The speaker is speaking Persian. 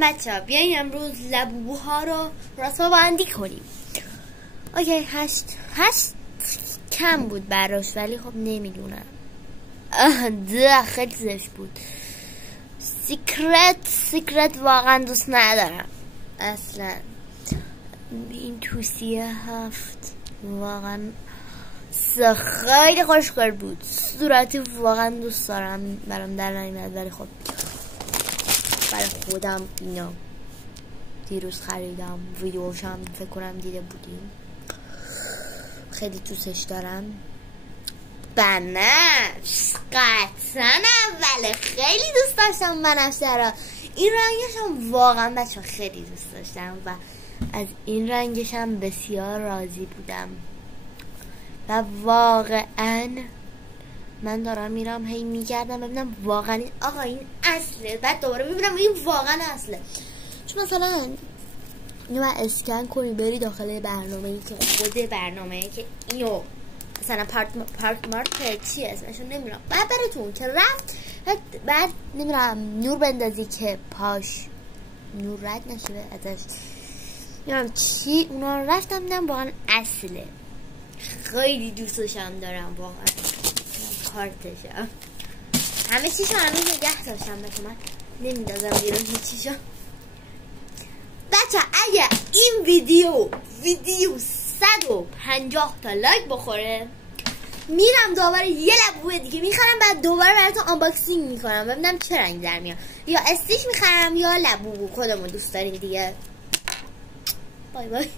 بچه‌ها بیاین امروز لبوها رو رسوا بندی کنیم. اوکی 8 کم بود براش، ولی خب نمیدونم. 10 خیلی زشت بود. سیکرت واقعا دوست ندارم اصلا. این توصیه 7 واقعا خیلی خوشگل بود. صورتی واقعا دوست دارم، برام در نمیاد، ولی خب برای خودم اینا دیروز خریدم. ویدیوشم فکر کنم دیده بودیم. خیلی دوستش دارم. بنفش قطعا اوله. خیلی دوست داشتم بنفش را. این رنگش هم واقعا بچه خیلی دوست داشتم و از این رنگش هم بسیار راضی بودم و واقعا من دارم میرم هی میگردم ببینم واقعا این آقا این اصله، بعد دوباره میبینم این واقعا اصله. چون مثلا اینو اسکن کنی بری داخل برنامه‌ای که خود برنامه‌ای که اینو مثلا پارت مارک چی اسمشو نمیدونم، بعد بره تو اون که رفت بعد نمیدونم نور بندازی که پاش نور رد نشه ازش، نمیدونم چی اونا رفتم دیدم واقعا اصله. خیلی دوستشم دارم واقعا. کارتشم همه چیشو هنوز نگه داشتم، بچه من نمیدازم بیرون هیچیشو. بچه اگه این ویدیو 150 تا لایک بخوره میرم دوباره یه لبو دیگه میخرم، بعد دوباره براتون آنباکسینگ میکنم ببینم چه رنگ در میاد، یا استیش میخرم یا لبو. خودمون دوست داریم دیگه. بای بای.